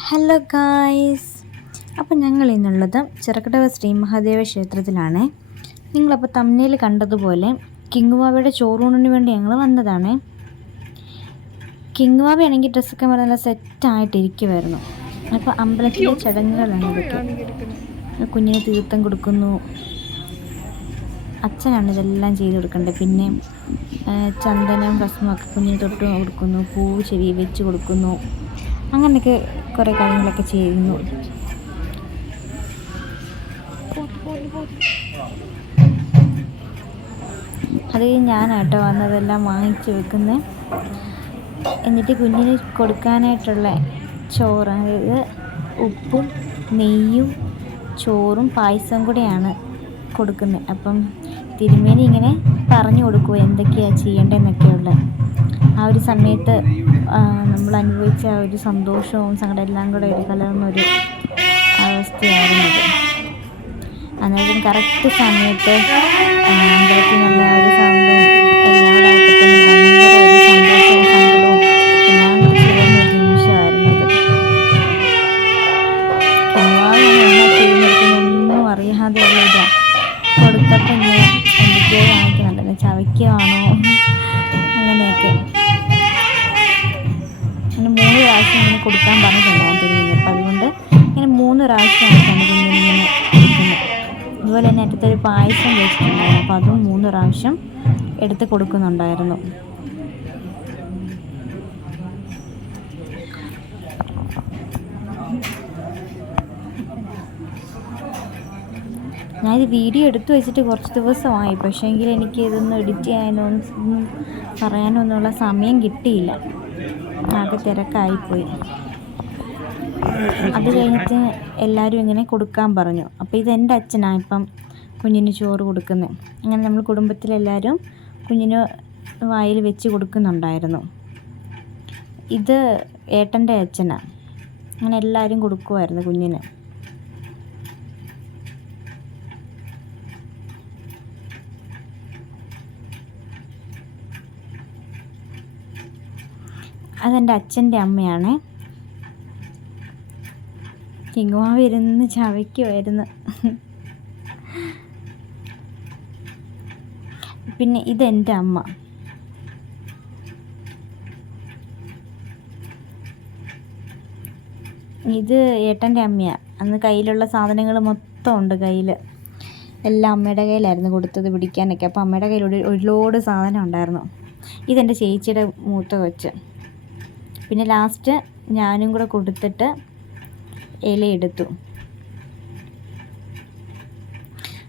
Hello guys, അപ്പോൾ ഞങ്ങൾ ഇന്നുള്ളത് ചിറക്കടവ് ശ്രീ മഹാദേവ ക്ഷേത്രത്തിലാണ്. നിങ്ങളപ്പോൾ തമ്മിൽ കണ്ടതുപോലെ കിങ്ങുവാവയുടെ ചോറൂണിന് വേണ്ടി ഞങ്ങൾ വന്നതാണ്. കിങ്ങുവാവയാണെങ്കിൽ ഡ്രസ്സൊക്കെ നല്ല സെറ്റായിട്ടിരിക്കുമായിരുന്നു. അപ്പോൾ അമ്പലത്തിലെ ചടങ്ങുകളാണ് ഇതൊക്കെ. കുഞ്ഞിന് തീർത്ഥം കൊടുക്കുന്നു, അച്ഛനാണ് ഇതെല്ലാം ചെയ്ത് കൊടുക്കേണ്ടത്. പിന്നെ ചന്ദനം ഭസ്മൊക്കെ കുഞ്ഞിന് തൊട്ട് കൊടുക്കുന്നു, പൂവ് ചെവി വെച്ച് കൊടുക്കുന്നു, അങ്ങനെയൊക്കെ കുറേ കാര്യങ്ങളൊക്കെ ചെയ്യുന്നു. അത് ഞാനാട്ടോ വന്നതെല്ലാം വാങ്ങിച്ച് വെക്കുന്നത്. എന്നിട്ട് കുഞ്ഞിന് കൊടുക്കാനായിട്ടുള്ള ചോറ്, അതായത് ഉപ്പും നെയ്യും ചോറും പായസം കൂടെയാണ് കൊടുക്കുന്നത്. അപ്പം തിരുമേനി ഇങ്ങനെ പറഞ്ഞു കൊടുക്കുക എന്തൊക്കെയാണ് ചെയ്യേണ്ടതെന്നൊക്കെയുള്ള. ആ ഒരു സമയത്ത് നമ്മൾ അനുഭവിച്ച ആ ഒരു സന്തോഷവും സങ്കടം എല്ലാം കൂടെ കലർന്നൊരു അവസ്ഥയായിരുന്നത്. അന്നേരം കറക്റ്റ് സമയത്ത് അമ്പലത്തിൽ നല്ല ഒരു സൗണ്ടും എല്ലാം കൂടെ ആയപ്പോഴത്തേനും ഭയങ്കര ഒരു സന്തോഷവും സങ്കടവും എല്ലാം കൂടി ചേർന്നൊരു നിമിഷമായിരുന്നത്. ഒന്നും അറിയാതെയുള്ള ഇതാ കൊടുത്തപ്പോൾ ഇങ്ങനെ എന്തൊക്കെയോ കാണിക്കുന്നുണ്ടല്ലോ, ചവയ്ക്കുകയാണോ അങ്ങനെയൊക്കെ. അങ്ങനെ 3 പ്രാവശ്യം ഇങ്ങനെ കൊടുക്കാൻ പറഞ്ഞിട്ടുണ്ടാകും തിരുമേനി. അപ്പം അതുകൊണ്ട് ഇങ്ങനെ 3 പ്രാവശ്യമായിട്ടാണ് കുഞ്ഞിങ്ങനെ കൊടുക്കുന്നത്. അതുപോലെ തന്നെ അറ്റത്തൊരു പായസം വെച്ചിട്ടുണ്ടായിരുന്നു, അപ്പോൾ അതും 3 പ്രാവശ്യം എടുത്ത് കൊടുക്കുന്നുണ്ടായിരുന്നു. ഞാനിത് വീഡിയോ എടുത്തു വെച്ചിട്ട് കുറച്ച് ദിവസമായി, പക്ഷേ എങ്കിൽ എനിക്ക് ഇതൊന്നും എഡിറ്റ് ചെയ്യാനോ ഒന്നും പറയാനോ ഒന്നുമുള്ള സമയം കിട്ടിയില്ല, ആകെ തിരക്കായിപ്പോയി. അത് കഴിഞ്ഞിട്ട് എല്ലാവരും ഇങ്ങനെ കൊടുക്കാൻ പറഞ്ഞു. അപ്പോൾ ഇതെൻ്റെ അച്ഛനാണ് ഇപ്പം കുഞ്ഞിന് ചോറ് കൊടുക്കുന്നത്. അങ്ങനെ നമ്മൾ കുടുംബത്തിലെല്ലാവരും കുഞ്ഞിന് വായിൽ വെച്ച് കൊടുക്കുന്നുണ്ടായിരുന്നു. ഇത് ഏട്ടൻ്റെ അച്ഛനാണ്. അങ്ങനെ എല്ലാവരും കൊടുക്കുമായിരുന്നു കുഞ്ഞിന്. അതെൻ്റെ അച്ഛൻ്റെ അമ്മയാണ്. കിങ്ങുവാവ ഇരുന്ന് ചവയ്ക്കുമായിരുന്നു. പിന്നെ ഇതെൻ്റെ അമ്മ. ഇത് ഏട്ടൻ്റെ അമ്മയാണ്. അന്ന് കയ്യിലുള്ള സാധനങ്ങൾ മൊത്തം ഉണ്ട് കയ്യിൽ. എല്ലാം അമ്മയുടെ കയ്യിലായിരുന്നു കൊടുത്തത് പിടിക്കാനൊക്കെ. അപ്പോൾ അമ്മയുടെ കയ്യിൽ ഒരു ലോഡ് സാധനം ഉണ്ടായിരുന്നു. ഇതെൻ്റെ ചേച്ചിയുടെ മൂത്ത കൊച്ച്. പിന്നെ ലാസ്റ്റ് ഞാനും കൂടെ കൊടുത്തിട്ട് ഇലയെടുത്തു.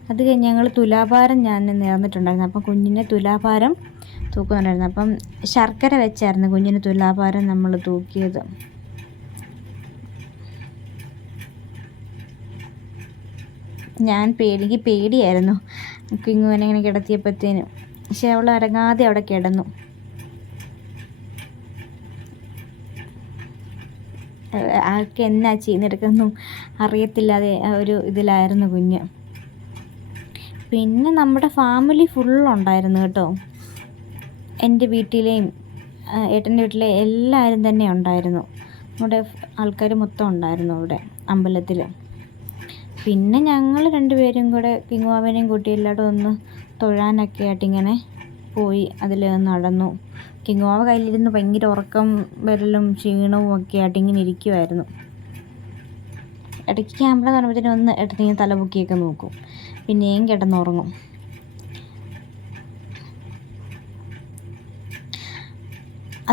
അത് കഴിഞ്ഞ് ഞങ്ങൾ തുലാഭാരം ഞാൻ നേർന്നിട്ടുണ്ടായിരുന്നു. അപ്പം കുഞ്ഞിനെ തുലാഭാരം തൂക്കുന്നുണ്ടായിരുന്നു. അപ്പം ശർക്കര വെച്ചായിരുന്നു കുഞ്ഞിന് തുലാഭാരം നമ്മൾ തൂക്കിയത്. എനിക്ക് പേടിയായിരുന്നു കിങ്ങുവിനെ ഇങ്ങനെ കിടത്തിയപ്പോഴത്തേനും. പക്ഷെ അവൾ അരങ്ങാതെ അവിടെ കിടന്നു. ആൾക്ക് എന്നാ ചെയ്യുന്നെടുക്കൊന്നും അറിയത്തില്ലാതെ ഒരു ഇതിലായിരുന്നു കുഞ്ഞ്. പിന്നെ നമ്മുടെ ഫാമിലി ഫുള്ളുണ്ടായിരുന്നു കേട്ടോ. എൻ്റെ വീട്ടിലെയും ഏട്ടൻ്റെ വീട്ടിലെ എല്ലാവരും തന്നെ ഉണ്ടായിരുന്നു. നമ്മുടെ ആൾക്കാർ മൊത്തം ഉണ്ടായിരുന്നു അവിടെ അമ്പലത്തിൽ. പിന്നെ ഞങ്ങൾ 2 പേരും കൂടെ കിങ്ങുവാവനെയും കൂട്ടി എല്ലായിടും ഒന്ന് തൊഴാനൊക്കെ ആയിട്ടിങ്ങനെ പോയി അതിൽ നടന്നു. കിങ്ങുവാവ കയ്യിലിരുന്ന് ഭയങ്കര ഉറക്കം വരലും ക്ഷീണവും ഒക്കെ ആയിട്ട് ഇങ്ങനെ ഇരിക്കുമായിരുന്നു. ഇടയ്ക്ക് ക്യാമറ കാണുമ്പോഴത്തേനും ഒന്ന് ഇടയ്ക്ക് തലപൊക്കിയൊക്കെ നോക്കും, പിന്നെയും കിടന്നുറങ്ങും.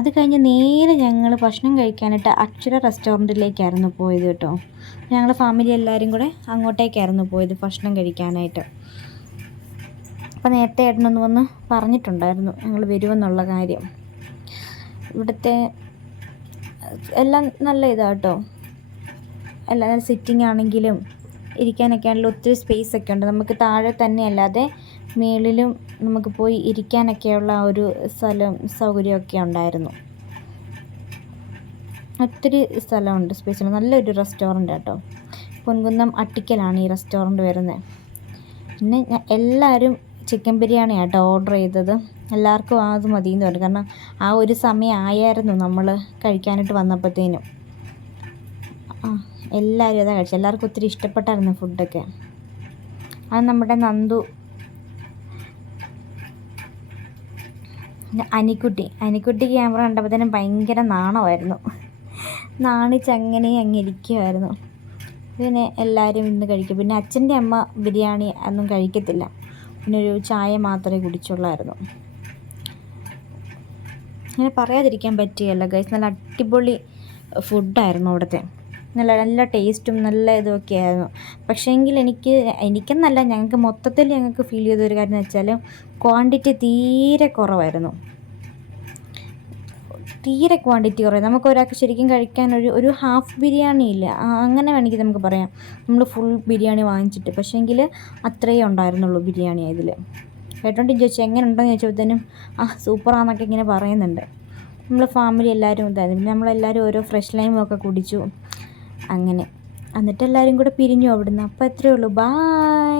അത് കഴിഞ്ഞ് നേരെ ഞങ്ങൾ ഭക്ഷണം കഴിക്കാനായിട്ട് അക്ഷര റെസ്റ്റോറൻറ്റിലേക്കായിരുന്നു പോയത് കേട്ടോ. ഞങ്ങൾ ഫാമിലി എല്ലാവരും കൂടെ അങ്ങോട്ടേക്കായിരുന്നു പോയത് ഭക്ഷണം കഴിക്കാനായിട്ട്. അപ്പോൾ നേരത്തെ ഏട്ടനൊന്ന് വന്ന് പറഞ്ഞിട്ടുണ്ടായിരുന്നു ഞങ്ങൾ വരുമെന്നുള്ള കാര്യം. ഇവിടുത്തെ എല്ലാം നല്ല ഇതാണ് കേട്ടോ. എല്ലാം സിറ്റിംഗ് ആണെങ്കിലും ഇരിക്കാനൊക്കെ ആണെങ്കിലും ഒത്തിരി സ്പേസ് ഒക്കെ ഉണ്ട്. നമുക്ക് താഴെ തന്നെ അല്ലാതെ മേളിലും നമുക്ക് പോയി ഇരിക്കാനൊക്കെയുള്ള ഒരു സൗകര്യമൊക്കെ ഉണ്ടായിരുന്നു. ഒത്തിരി സ്ഥലമുണ്ട്, സ്പേസുണ്ട്. നല്ലൊരു റെസ്റ്റോറൻറ്റ് കേട്ടോ. പൊൻകുന്നം അട്ടിക്കലാണ് ഈ റെസ്റ്റോറൻറ്റ് വരുന്നത്. പിന്നെ എല്ലാവരും ചിക്കൻ ബിരിയാണി ആട്ടോ ഓർഡർ ചെയ്തത്. എല്ലാവർക്കും അത് മതിയെന്ന് പറഞ്ഞു. കാരണം ആ ഒരു സമയം ആയായിരുന്നു നമ്മൾ കഴിക്കാനായിട്ട് വന്നപ്പോഴത്തേനും. എല്ലാവരും അതാ കഴിച്ചത്. എല്ലാവർക്കും ഒത്തിരി ഇഷ്ടപ്പെട്ടായിരുന്നു ഫുഡൊക്കെ. അത് നമ്മുടെ നന്ദു, അനിക്കുട്ടി ക്യാമറ കണ്ടപ്പോഴത്തേനും ഭയങ്കര നാണമായിരുന്നു. നാണിച്ചങ്ങനെ ഇരിക്കുമായിരുന്നു. പിന്നെ എല്ലാവരും ഇന്ന് കഴിക്കും. പിന്നെ അച്ഛൻ്റെ അമ്മ ബിരിയാണി ഒന്നും കഴിക്കത്തില്ല, പിന്നെ ഒരു ചായ മാത്രമേ കുടിച്ചുള്ളായിരുന്നു. അങ്ങനെ പറയാതിരിക്കാൻ പറ്റുകയില്ല ഗൈസ്. നല്ല അടിപൊളി ഫുഡായിരുന്നു അവിടുത്തെ. നല്ല ടേസ്റ്റും നല്ല ഇതൊക്കെ ആയിരുന്നു. പക്ഷേങ്കിൽ എനിക്കെന്നല്ല, ഞങ്ങൾക്ക് ഫീൽ ചെയ്തൊരു കാര്യം എന്ന് വെച്ചാൽ ക്വാണ്ടിറ്റി തീരെ കുറവായിരുന്നു. നമുക്ക് ഒരാൾക്ക് ശരിക്കും കഴിക്കാൻ ഒരു ഹാഫ് ബിരിയാണി ഇല്ല, അങ്ങനെ വേണമെങ്കിൽ നമുക്ക് പറയാം. നമ്മൾ ഫുൾ ബിരിയാണി വാങ്ങിച്ചിട്ട്, പക്ഷേങ്കിൽ അത്രയേ ഉണ്ടായിരുന്നുള്ളൂ ബിരിയാണി ഇതിൽ. കേട്ടോണ്ട് ചോദിച്ചാൽ എങ്ങനെ ഉണ്ടെന്ന് ചോദിച്ചപ്പോഴത്തേനും സൂപ്പറാന്നൊക്കെ ഇങ്ങനെ പറയുന്നുണ്ട്. നമ്മൾ ഫാമിലി എല്ലാവരും ഇതായിരുന്നു. പിന്നെ നമ്മളെല്ലാവരും ഓരോ ഫ്രഷ് ലൈമൊക്കെ കുടിച്ചു അങ്ങനെ. എന്നിട്ട് എല്ലാവരും കൂടെ പിരിഞ്ഞു അവിടുന്ന്. അപ്പോൾ അത്രയേ ഉള്ളൂ. ബായ്.